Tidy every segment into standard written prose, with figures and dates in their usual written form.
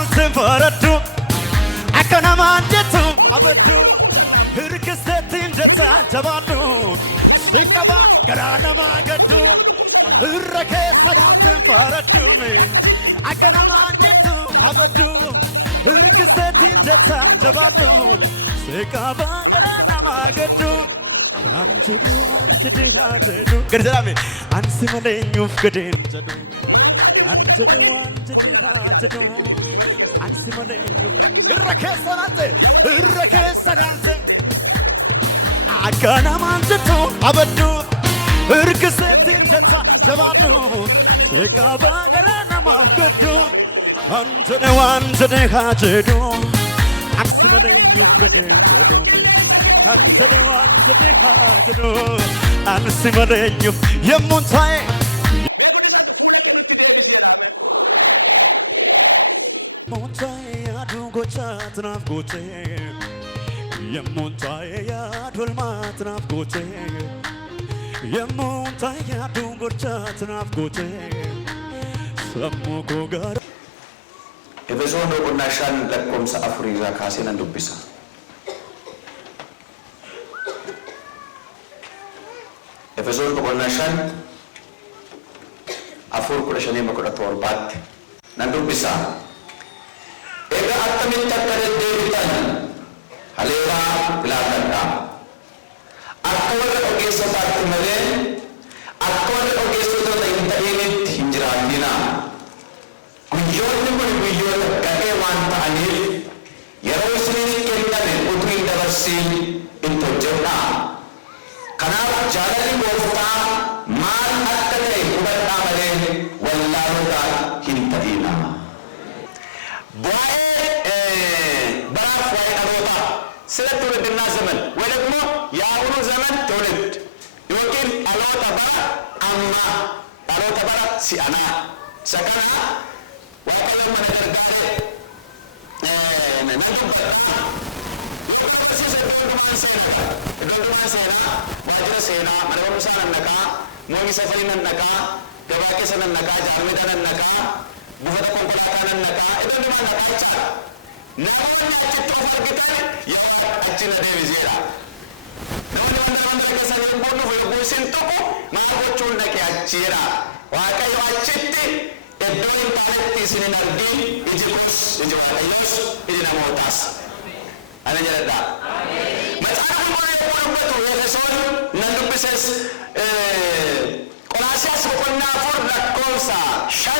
salaamte baradhu akkana maanjetu abaddu hirkiseetiin jetta jabaadhu siqaba garaa namaa gaddu irra keessa salaamte baradhu akkana maanjetu abaddu hirkiseetiin jetta jabaadhu siqaba garaa namaa gaddu Anjadu hajadu Gerjarame Ansi malenyuf gedin jadu Anjadu hajadu Ansi malenyuf Irrake sanante Akana manjatu abadu Irkisetin jata jabadu Sekaba garana mafgadu Anjadu hajadu Ansi malenyuf gedin jadu Kanzade wanzade hajadu Ansi malenyu Yemuntae Yemuntae adu gochat naf goche Yemuntae adu almat naf goche Yemuntae adu gochat naf goche Sammu ko gara Efesoon boqonnaa lakkoofsa 4 irraa kaasee nan dubbisa. Efesoon boqonnaa 4:5-17 nan dubbisa. Egaa akkamitti akka deddeebitan haleelaa filaatadha. Akka warra ogeessotaatti malee akka warra ogeessota hin ta'initti hin jiraatina. Guyyoonni kun guyyoota ga'ee waan ta'aniif yeroo isiniif kenname utuu hin dabarsin itti hojjedha. Kanaaf jaalalli gooftaa maal akka ta'e hubadhaa malee wallaalota hin ta'ina. Waa'ee sila ትውልድና ዘመን ወይ ደግሞ የአሁኑ ዘመን ትውልድ ይወኪል አሎተ bara amma አሎተ bara ሲአና ሰከና ዋቀለ መነገርዳሬ Iddoo seenaa waajjira seenaa mana barumsaa nannaqaa moo'ii safarii nannaqaa gabaa keessa nannaqaa jaarmida nannaqaa buufata konkolaataa nannaqaa iddoo nannaqaa jechuudha. Namoonni achitti of argitan yeroo achi na deebiseera. Namoonni keessa yommuu dhufu yommuu isin tokko maal gochuun dhaqee achiira. Waaqayyo achitti iddoo hin taanetti isin hin argin iji koos iji waaqayyoos iji namootaas. Ana jedhadha. Macaafa Qulqulluu dubbatu Efesoon nan dubbises Qolaasiyaas boqonnaa 4 lakkoofsa 5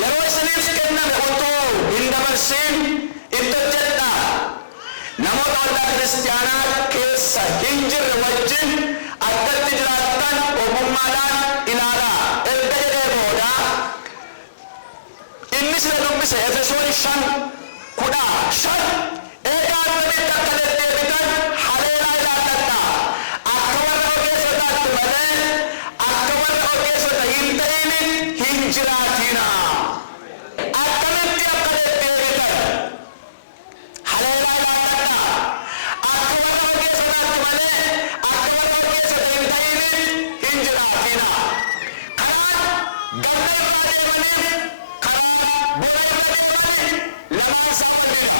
yeroo isiniif kenname otoo hin dabarsin itti hojjedha. Namoota waldaa kiristaanaa keessa hin jirre wajjin addatti jiraattan ogummaadhaan ilaalaa. Erga jedhee booda innis na dubbise Efesoon 5:10 eegaa akkamitti akka deddeebitan haleelaa ilaalladha. Akka warra ogeessotaatti malee akka warra ogeessota hin ta'in hin jiraatina. Akkamitti akka deddeebitan haleelaa ilaalladha. Akka warra ogeessotaatti malee akka warra ogeessota hin ta'in hin jiraatina. Karaa gamna irraa deemaniif karaa buna irra deemanii lamaan isaa argina.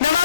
Nama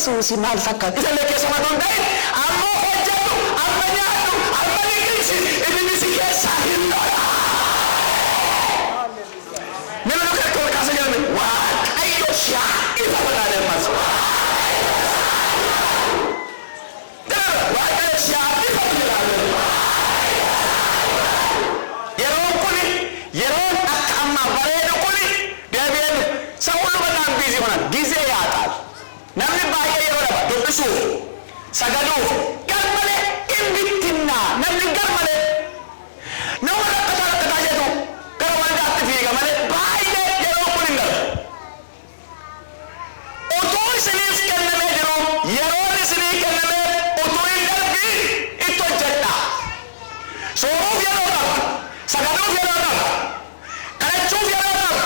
Yesus mal fakkat isa le keessa maduun ammoo hojjetu amma nyaatu amma liqinsi inni si keessa hin lola nama nuka akka kaasa jedhame waaqayyo shaa ifa godhaadhe mas waaqayyo shaa ifa godhaadhe yeroon akka amma bareedu kuni deebi'eenu sa hundumaa sagaluuf garmalee inbittinnaa namni garmalee nama rakkataa jedhu gara waldaatti fiiga malee baay'ee yeroo kun hin galu. Utuu isiniif kennamee jiru yeroon isinii kennamee utuu hin darbiin itti hojjedhaa. Sooruuf yeroo qaba, sagaluuf yeroo qaba, kadhachuuf yeroo qaba,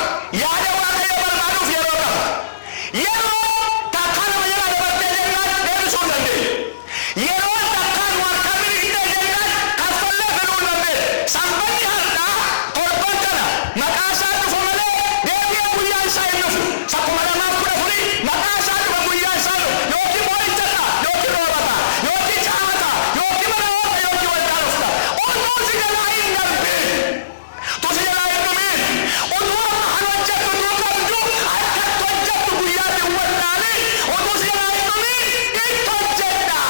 yaada waaqayyoo barbaaduuf yeroo qaba. Yeroo takkaa nama jalaa dabartee jennaan deebisuu hin dandeenye. Yeroo takkaan warqaa miliqxee jennaan kaffallee fiduu hin dandeenye. Sanbanni har'aa torban kana maqaa isaa dhufu malee deebi'ee guyyaan isaa hin dhufu. Sakkuma lamaaf 14 maqaa isaa dhufa guyyaan isaa dhufu. Yookiin boo'ichadha, yookiin roobata, yookiin caamata, yookiin mana oofa, yookiin waldaa dhufta. Utuu si jalaa hin darbin, utuu si jalaa hin dhumin, utuu amma kan hojjettu utuu qabdu akkatti hojjettu guyyaatti hin wallaalin, utuu si jalaa hin dhumin itti hojjedha.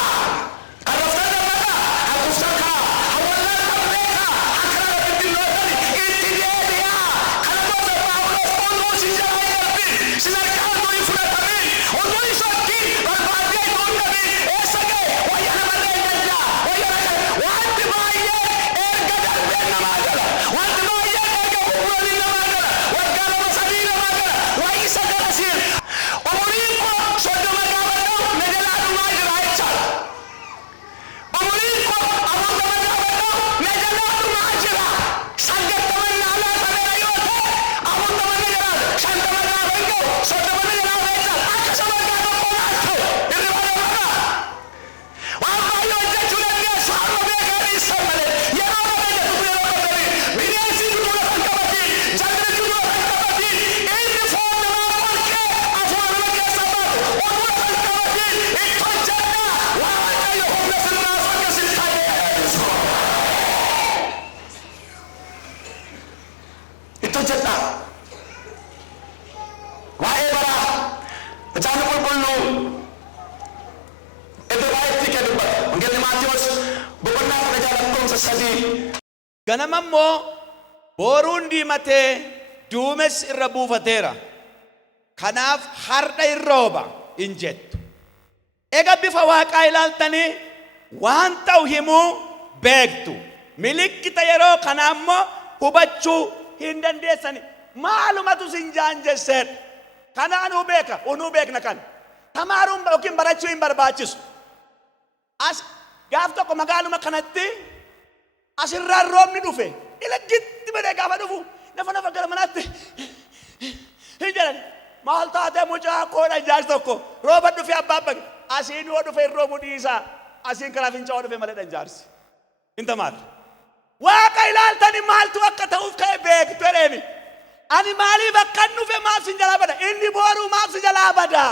Arraftan dammaqaa, haguuftan kaa, hawwallaan kan beekaa, akka nama bittinnootani itti deebi'aa. Kana booda Phaawulos utuu si jalaa hin darbin, si harkaa utuu hin fudhatamin, utuu hin sokkiin, barbaaddee utuu hin dhabin, eessa ga'e? Wayya namarree hin danda'a. Wayya namarree wanti baay'ee erga darbeen namaa gala. Wanti baay'ee erga bu'uuranii namaa gala. Waggaa 2-3 namaa gala. Wayyi isa garasiin. Umuriin koo 30 gaafa ta'u na jalaa dhumaa jira jechaadha. Umuriin koo 40 gaafa ta'u na jalaa dhumaa jira. 80 naa laatameera yoo ta'e 40 na jalaa 50 gaafa hin ga'u 30 na jalaa jechaadha. Akka saba gaafa qomaattu hirriba namarraa. Waan baay'ee hojjechuu dandeessu harma beekaa dhiisan malee yeroo nama jedhutu yeroo qabdanii bineensi dudu lafa hin qabatiin jalli dudu lafa hin qabatiin inni foon namaa qolqee afur nama keessa baatu oduu lafa hin qabatiin itti hojjedhaa waaqayyo humna sirnaaf akka sin ta'ee itti hojjedhaa. Waa'ee baraa Macaafa Qulqulluu iddoo baay'eetti kan dubbata. Wangeelli Maatiyos boqonnaa 16 Ganama immoo booruun diimatee duumessi irra buufateera. Kanaaf har'a hin rooba hin jettu. Egaa bifa waaqaa ilaaltanii waan ta'u himuu beektu. Milikkita yeroo kanaa immoo hubachuu hin dandeessani. Maalumatu sin jaanjesseedha. Kanaan unuu beekna kan. Tamaaruun yookiin barachuu hin barbaachisu. As gaaf tokko magaaluma kanatti asirraan roobni dhufe. Ilaggitti badee gaafa dhufu nafa gara manaatti hin jedhan. Maal taatee mucaa koodha jaarsi tokko rooba dhufe abbaabban asiin yoo dhufe roobu dhiisaa asiin karaa fincaa'oo dhufe malee dhan jaarsi. Inta maal? Waaqa ilaaltani maaltu akka ta'uuf ka'e beektu jedheemi. Ani maaliif akkan dhufe maaf sin jalaa bada? Inni booruu maaf sin jalaa bada?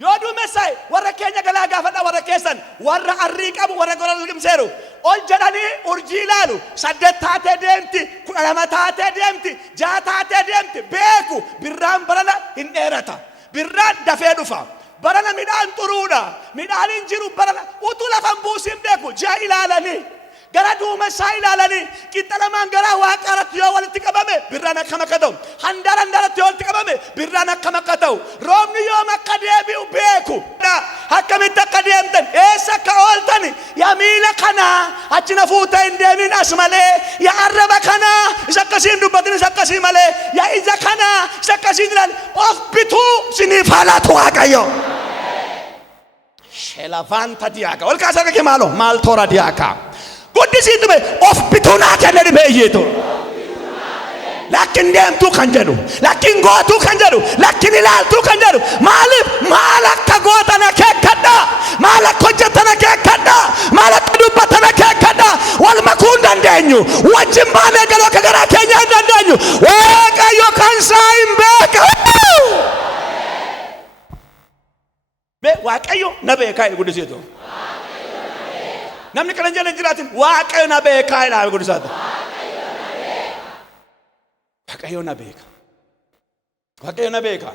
Yoo duumessaa'e warra keenya galaa gaafadha warra keessan warra arrii qabu warra gola limseeru ol jedhanii urjii ilaalu 8 taatee deemti 12 taatee deemti 6 taatee deemti beeku birraan barana hin dheerata birraan dafee dhufa barana midhaan xuruudha midhaan hin jiru barana utuu lafan buusin beeku jaa ilaalanii gara duumessaa ilaalanii qixxalamaan gara waaqaratti yoo walitti qabame birraan akkam akka ta'u handaarratti yoo walitti qabame birraan akkam akka ta'u roobni yoom akka deebi'u beeku akkamitti akka deemtan eessa akka ooltan yaa miila kanaa achi na fuutee hin deemin as malee yaa arraba kanaa isa akkasiin dubbatin isa akkasii malee yaa ija kanaa isa akkasiin ilaali of bituu siniif haalaatu waaqayyo. Shelafanta diyaaka ol kaasaa kee maal toora diyaaka. Guddisiin dhume of bituu naa kenne dhibeeyyeetu. Lakkin deemtuu kan jedhu, lakkin gootuu kan jedhu, lakkin ilaaltuu kan jedhu maaliif maal akka gootan akeekkadha, maal akka hojjetan akeekkadha, maal akka dubbatan akeekkadha. Wal makuu hin dandeenyu, wajjin baanee galuu akka garaa keenya hin dandeenyu. Waaqayyo kan isaa hin beeka. Waaqayyo na beekaa guddisiitu. Namni kana jala jiraatin waaqayyo na beekaa ilaa guddisaatu. Waaqayyo na beeka. Waaqayyo na beeka.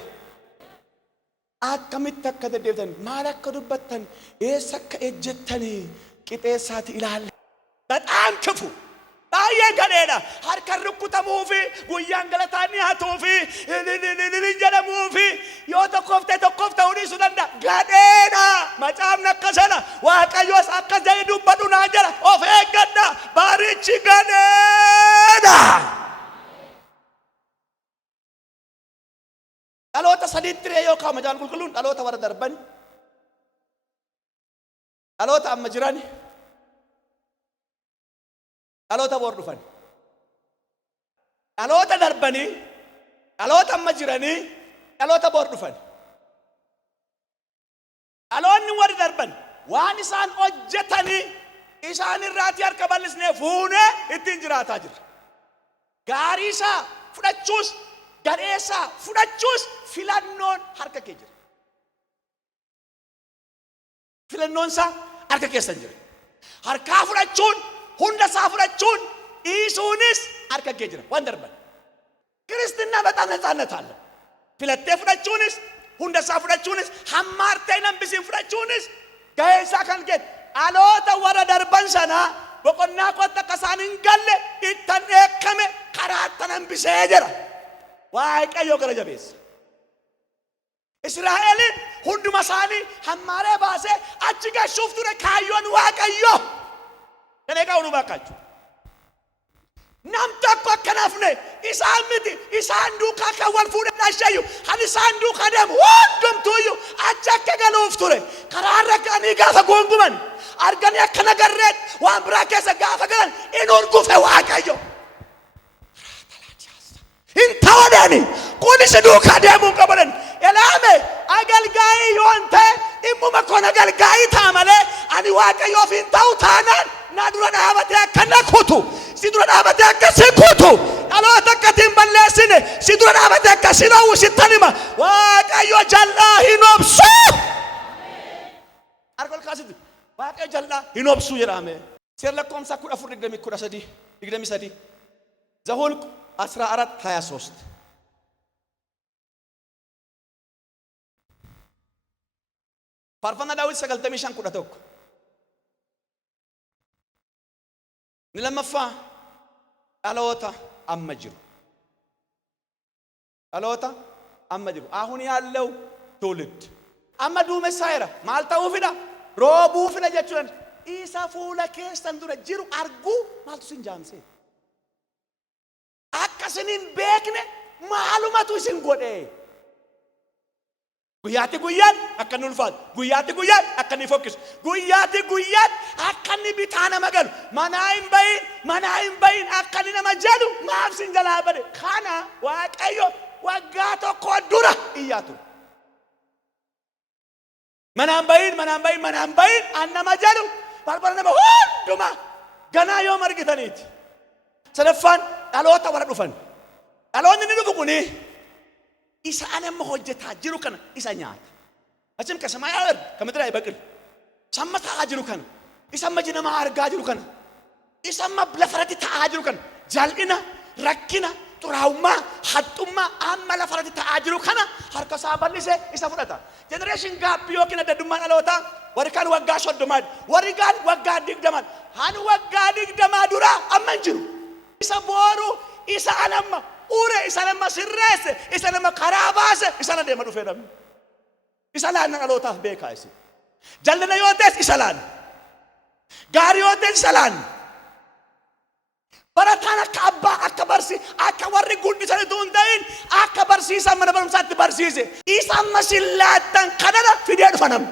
Akkamitti akka deddeebitan maal akka dubbattan eessa akka ejjettanii qixeessaati ilaalle. Bexaam kifu. Baay'ee gadheedha. Harka rukkutamuu fi guyyaan galataan dhiyaatuu fi jedhamuu fi yoo tokkoof ta'uu dhiisuu danda'a. Gadheedha. Macaafni akkas waaqayyoos akka jedhe dubbadhu naa jira of eeggadha baarichi ganeedha. dhaloota sadiitti ree yookaan majaan qulqulluun dhaloota warra darban dhaloota amma jiran dhaloota bor dhufan dhaloota darbanii dhaloota amma jiranii dhaloota bor dhufan. dhaloonni warri darban waan isaan hojjetanii isaan irraati harka bal'isnee fuunee ittiin jiraataa jirra. gaarii isaa fudhachuus gadhee isaa fudhachuus filannoon harka kee jira. filannoon isaa harka keessan jira. harkaa fudhachuun hunda isaa fudhachuun dhiisuunis harka kee jira waan darban. ክርስትና በጣም ነፃነት አለ። filattee fudhachuunis hunda isaa fudhachuunis hammaartee nambisiin fudhachuunis gahee isaa kan kee dhaloota warra darban sanaa boqonnaa kootti akka isaan hin galle ittan dheekkame karaatti nambisee jira. waaqayyo gara jabeessa. Israa'eliin hunduma isaanii hammaaree baasee achi gashuuf ture kaayyoon waaqayyo. kan eegaa unu baakkachu. nam tokko akka nafne isaan miti isaan duukaa kan wal fuudhan ashayyu kan isaan duukaa deemu hundumtuuyyu achi akka galuuf ture karaa irra ka'anii gaafa goonguman arganii akka nagarreet waan biraa keessa gaafa galan in urgufe waaqayyo. hin ta'uudhaani kunis duukaa deemuu qabadan elaame agalgaa'ii yoon ta'e dhimmuma koon agalgaa'ii ta'a malee ani waaqayyoof hin ta'u taanaan na dura dhaabatee akka na kutu si dura dhaabatee akka si kutu dhaloota akkatiin balleessine si dura dhaabatee akka si dhowwu sittan hima waaqayyo jal'aa hin obsu. argol kaasiti waaqayyo jal'aa hin obsu jedhame. seera lakkoomsa 14:23 ዘኍልቍ 14:23 faarfannaa daawit 95:11 ni lammaffaa dhaloota amma jiru dhaloota amma jiru አሁን ያለው ትውልድ amma duumessaayira maal ta'uu fida roobuu fida jechuun isa fuula keessan dura jiru arguu maaltu sin jaamse akka sinin beekne maalumatu isin godhe. guyyaatti guyyaan akka inni ulfaatu guyyaatti guyyaan akka inni fokkisu guyyaatti guyyaan akka inni bitaa nama galu manaa hin bayin akka inni nama jedhu maaf sin jalaa bade. kana waaqayyo waggaa tokko dura iyyaa ture. manaan bayin an nama jedhu barbara nama hunduma ganaa yoo margitaniiti. sadaffaan dhaloota warra dhufan dhaloonni inni dhufu kuni isa anamma hojjetaa jiru kana isa nyaata. achim ka samaa yaar ka midraa ibaqil samma ta'aa jiru kana isa amma jinama argaa jiru kana isa amma lafarratti ta'aa jiru kana jal'ina rakkina xuraawummaa haxxummaa amma lafarratti ta'aa jiru kana harka isaa bal'isee isa fudhata. generation gap yookiin addadummaa dhalootaa warri kaan waggaa 30 warri kaan waggaa 20 han waggaa 20 dura amma hin jiru. isa booru isa anamma ure isa nama sirreesse isa nama karaa baase isa na deema dhufee namni isa laanna dhalootaaf beekaa isin jallina yoo ta'es isa laanna gaarii yoo ta'es isa laanna barataan akka abbaa akka barsi akka warri guddisan utuu hin ta'in akka barsiisan mana barumsaatti barsiise isa amma sillaattan kanana fidee dhufa namni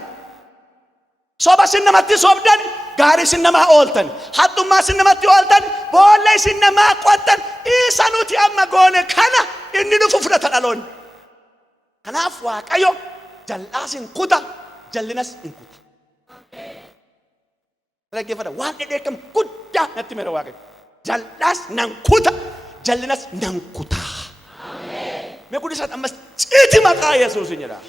soba sin namatti sobdan gaarii sin namaa ooltan haxxummaa sin namatti ooltan boolla sin namaa qottan isa nuti amma goone kana inni dhufu fudhata dhaloonni. kanaaf waaqayyo jal'aas hin kuta jallinas hin kuta. dhaggeeffadhaa waan dhedheekam guddaa natti mera waaqayyo jal'aas nan kuta jallinas nan kuta. mee guddisaat ammas ciiti maqaa yesuusin jedha.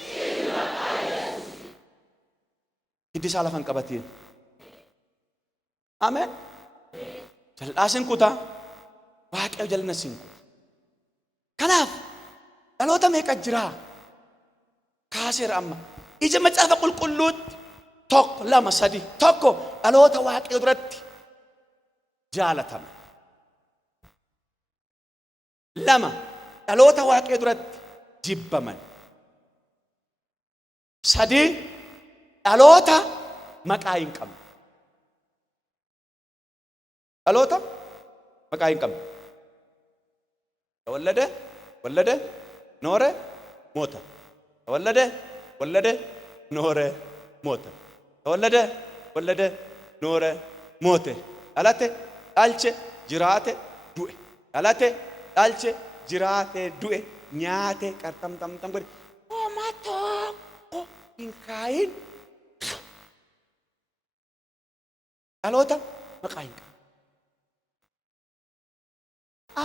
giddisaa lafan qabatiin amen. jal'aasin kutaa waaqayyo jal'ina sin kuta. kanaaf dhaloota meeqa jiraa kaaseera amma ija macaafa qulqulluutti tokko lama sadi tokko dhaloota waaqayyo duratti jaalatama lama dhaloota waaqayyo duratti jibbaman sadi dhaloota maqaa hin qabne. Dhaloota maqaa hin qabne. Tawallade noore moota. Tawallade noore moota. Tawallade noore moote. Dhalate dhalche jiraate du'e. Dhalate dhalche jiraate du'e. Nyaate qartam godhe. Oomatoo hin kaayin. Dhaloota maqaa hin qabne.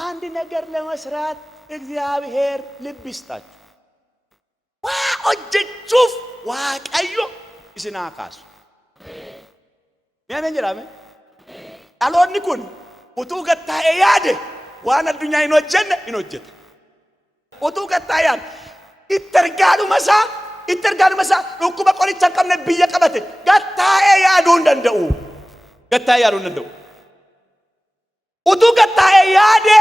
አንድ ነገር ለመስራት እግዚአብሔር ልብ ይስጣችሁ። hojjechuuf waaqayyo isin haa kaasu. Mee jedhame dhaloonni kun utuu gattaa'ee yaade waan addunyaa hin hojjeta. Utuu gattaa'ee yaade itti argaadhuma isaa dhukkuba qoricha hin qabne biyya qabate gattaa'ee yaaduu hin danda'u. Utuu gattaa'ee yaade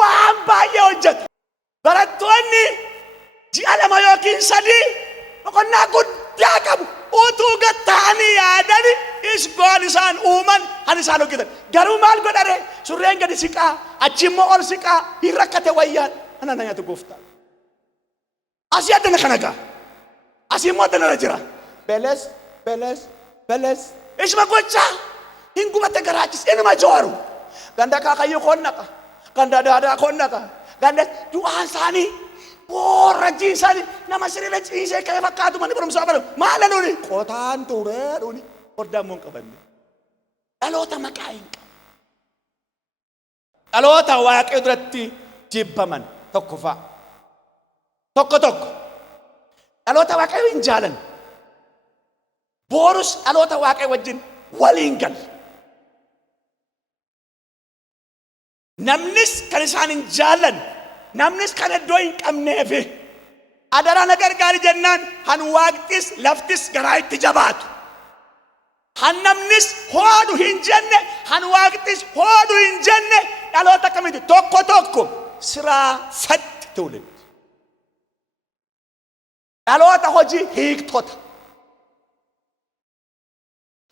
waan baay'ee hojjeta. Barattoonni ji'a 2 yookiin 3 boqonnaa guddaa qabu. Utuu gattaa'anii yaadani isgoon isaan uuman han isaan hojjetan. Garuu maal godhare surreen gadi siqaa achi immoo ol siqaa hin rakkate wayyaan ana nyaatu gooftaa. Asii addana kana gaa asii immoo addana jira. Beles isma gochaa hin gubate garaachis inuma jooru. Ganda kaakayyuu konnaqa. Ganda daadaa konnaqa. Ganda du'aan isaanii boorrajjiin isaanii nama sirriitti ciisee ka'ee fakkaatu manni barumsaa bara maala nuuni qotaan turee nuuni hordamuu hin qabanne. Dhaloota maqaa hin qabu. Dhaloota Waaqayyo duratti jibbaman tokko dhaloota Waaqayyo hin jaalan. Boorus dhaloota Waaqayyo wajjin waliin gal. Namnis kan isaan hin jaalan. Namnis kan iddoo hin qabneefi adara na gargaari jennaan han waaqtis laftis garaa itti jabaatu. Han namnis hoodu hin jenne han waaqtis hoodu hin jenne dhaloota kamiti tokko siraa fatti tuulin. Dhaloota hojii hiiktota.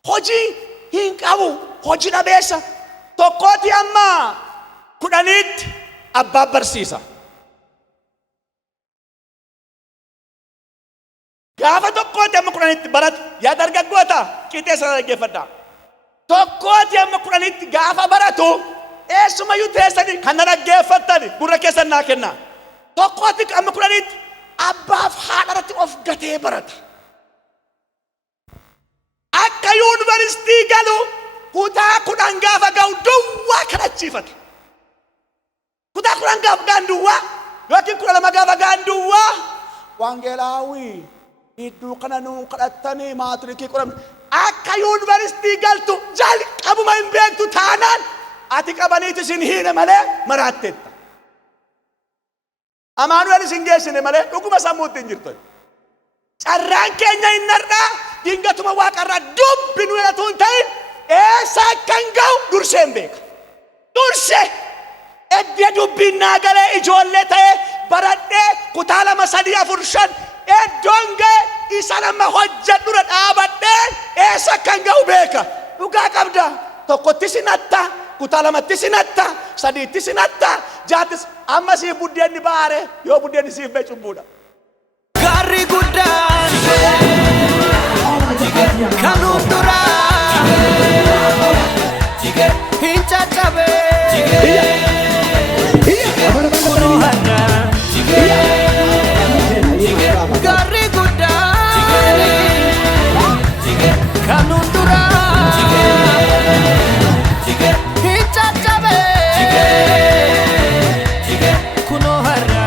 Hojii hin qabu hojii dhabeessa tokkooti amma 10 abbaa barsiisa. Gaafa tokkooti amma 10 baratu yaa dargaggoota qixee sana dhaggeeffadhaa. Tokkooti amma 10 gaafa baratu eessumayyuu teessanii kan dhaggeeffattani gurra keessan naa kennaa. Tokkooti amma 10 abbaaf haadharratti of gatee barata. Akka yuunivarsiitii galu kutaa 10 gaafa ga'u duwwaa kadhachiifata. Kutaa 10 gaafa ga'an duwwaa yookiin 12 gaafa ga'an duwwaa waangeelaawii iddoo kana nuu kadhattanii maatirikii qoramne akka yuunivarsiitii galtu jalqabuma hin beektu taanaan ati qabaniiti isin hiine malee maraatteetta. Amaanu'eel isin geessine malee dhuguma sammuutti hin jirtu. Carraan keenya hin narraa dingatuma waaqarraa dubbi nu irratti hin ta'in eessa akkan ga'u dursee hin beeka. Dursee eddee dubbiin naa galee ijoollee ta'ee baradhee kutaa 2 3 4 5 eddoon ga'e isa nama hojjedhura dhaabadhee eessa akkan ga'u beeka. Dhugaa qabda tokkotti sinatta kutaa 2tti sinatta 3tti sinatta 6 amma siif buddeenni baare yoo buddeenni siif bee cubbuudha. Garri guddaan kan duraa hin caccabe kunoo har'a garri guddaan kan duraa hin caccabe kunoo har'a.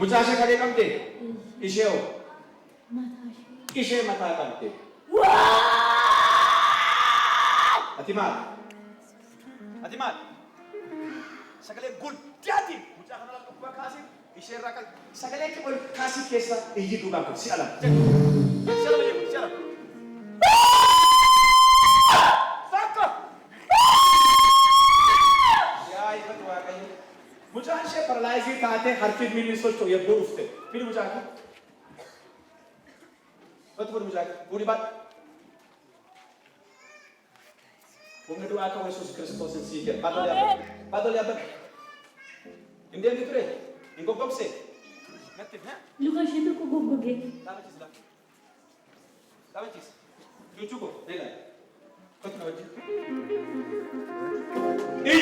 Mucaa ishee kalee qabdee? Ishee hoo? Ishee mataa qabdee? Ati maal? Ati maal? Sagalee guddaatiin mucaa kana lafa gubbaa kaasee ishee irraa kan sagalee ol kaasii keessa iyyi duubaan kun si ala. Si ala jedhu si ala. Fakka. Yaa ifatu waaqayyo. Mucaan ishee paralaayizii taatee harki miilli socho'u yabbuu dhufte. Fili mucaa kana. Fatu fatu mucaa kana. Fuudhi baadhu. Humna du'aa kan Yesuus Kiristoosin sii kenna. Baadoli abban. Indeen di ture. Ingo gobse. Natti ha? Luka ishee tokko goggogee. Dhaabachis laa. Dhaabachis. Luchuko. Neela. Kottu na wajjin.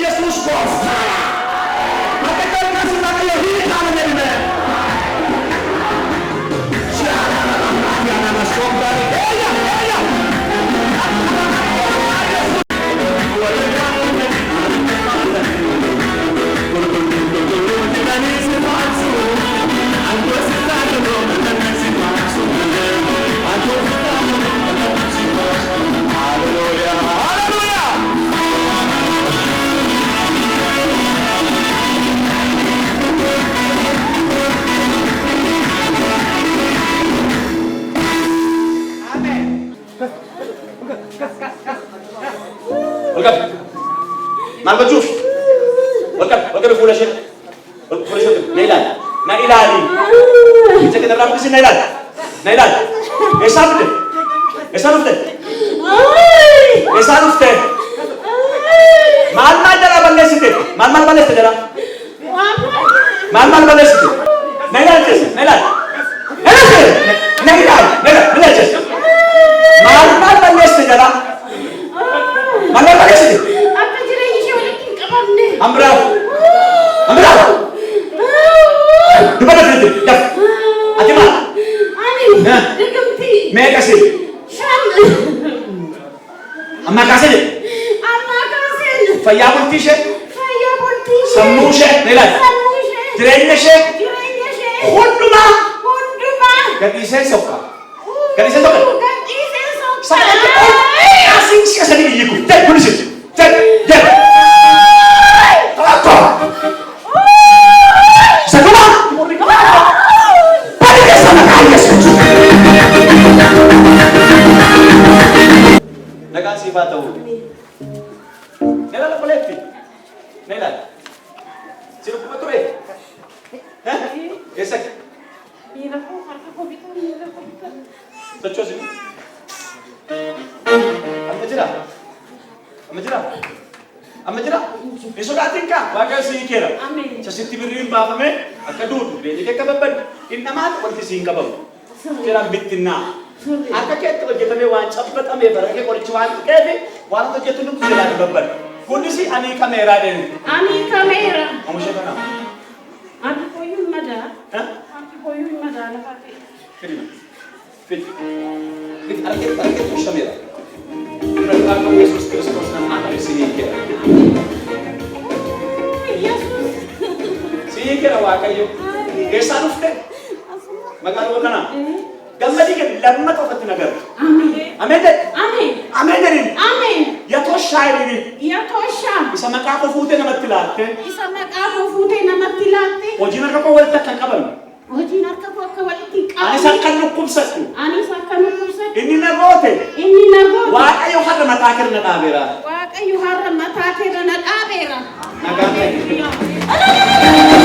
Yesuus gooftaa. Maqaa kan Waaqayyo hiikaa jedhame. Shaana masomba. Maal gochuuf? Walqabe fuula ishee. Fuula ishee na ilaali. Na ilaali. Ija kana irraa bukkisi na ilaali. Na ilaali. Eessaa dhufte? Eessaa dhufte? Eessaa dhufte? Maal jalaa balleessite? Maal balleessite jalaa? Maal balleessite? Na ilaali keessa. Na ilaali. Na ilaali. Na ilaali keessa. Maal balleessite jalaa? Maal balleessite? Ambrao. Dubara frente. Ya. Ati maal? Degamti. Mee kasih. Amma kasih. Fayyaa bultii ishee. Sammuu ishee. Na ilaali. Jireenya ishee. Hundumaa. Gadhiisee sokka. Gadhiisee sokka. Sagalee ol. Asiin si kasanii iyyiku. Jai kunis. Jai. Nagaan siifaa ta'uu. Neela lafa leetti. Neela. Si lukkuma ture. Eessatti? Sochoosi. Amma jira. Amma jira. Hin sodaatin kaa. Waaqayyo sii keera. Sasitti birriin baafame akka duudu. Beelli akka babbadu. Hin dhamaatu wanti siin qabamu. Jiraan bittinnaa. Akka keetti hojjetamee waan cabbatamee barakee qorichi waan tuqeefi waan hojjetu nuti jiraan babbadu. Kunis ani kameeraa deemu. Ani kameera. Oomisha kana. Ani koyuun madaa. Ani koyuun madaa lafa ta'e. Fidi. Argee tushameera. Maqaa kan Yesuus Kiristoos nama akka isinii keera. Yesuus. Sii keera Waaqayyo. Eessaa dhufte? Magaaluma kana. Gammadii kan lammata ofitti nagarra. Ameen jedhe. Ameen jedhin. Yatoo shaayiriini. Isa maqaa koo fuutee namatti laatte. Hojiin harka koo walitti akka hin qabanne. Anis akka nukkubsadhu. Inni na goote. Waaqayyo har'a mataa kee na dhaabeera. Nagaan ta'e.